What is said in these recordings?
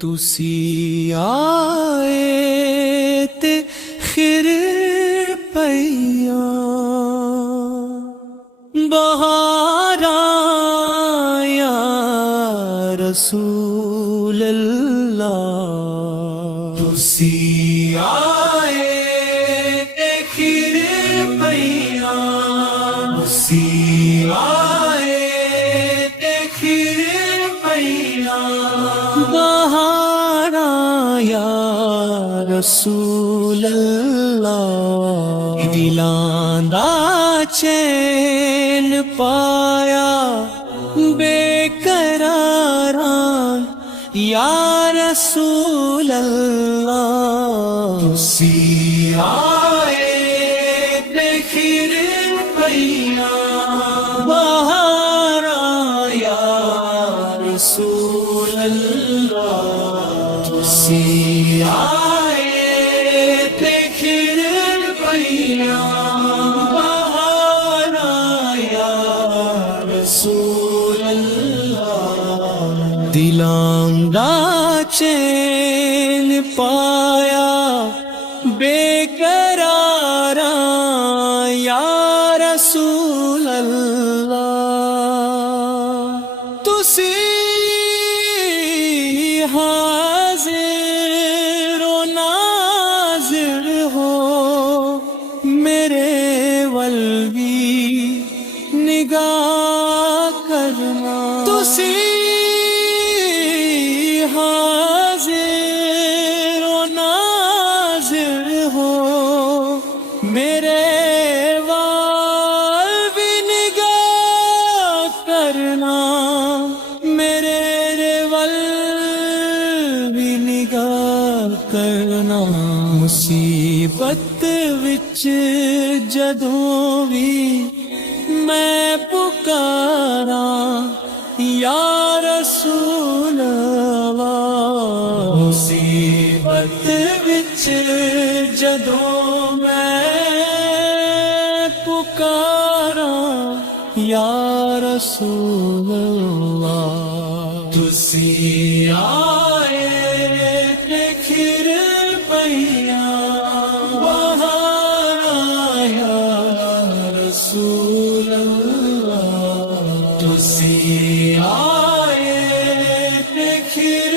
تسی آئے تے خیر پیا بہار آیا رسول اللہ تسی آئے تے خیر پیا تسی آئے تے خیر پیا بہار آیا رسول اللہ دلاں دا چین پایا بے قراراں یا رسول اللہ تسی آئے تے خیر پیا بہار آیا رسول اللہ تسی آئے تے خیر پیا بہار آیا رسول اللہ دلاں دا چین پایا بے قراراں یا رسول اللہ تسی حاضر و ناظر ہو میرے ول بھی نگاہ کرنا تسی حاضر و ناظر ہو میرے وال بھی نگاہ کرنا میرے ول بھی نگاہ کرنا مصیبت وچ جدوں بھی میں پکاراں یا رسول اللہ مصیبت وچ جدوں میں پکاراں یا رسول اللہ تسی آئے تے خیر پیا بہار آیا رسول اللہ تسی آئے تے خیر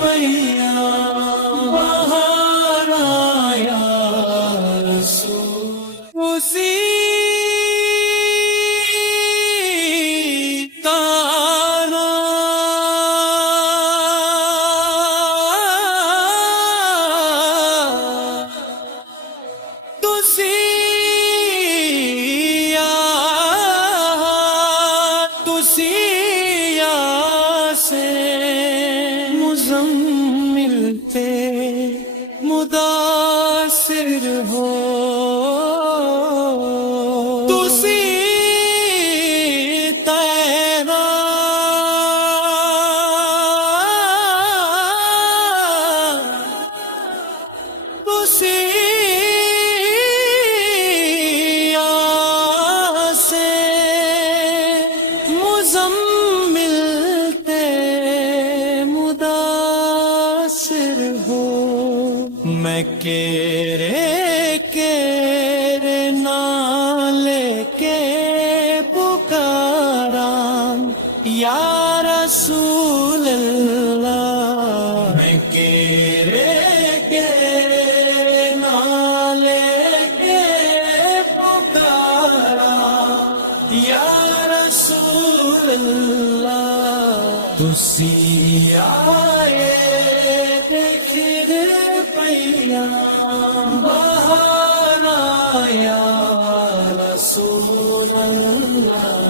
پیا بہار آیا رسول اسی سے مزمل پہ مداثر ہو تسی تیرا تسی میں کیرے نالے کے پکاراں یا رسول اللہ میں کیرے نالے کے پکاراں یا رسول اللہ تسی آئے تے خیر پیا بہار آیا رسول اللہ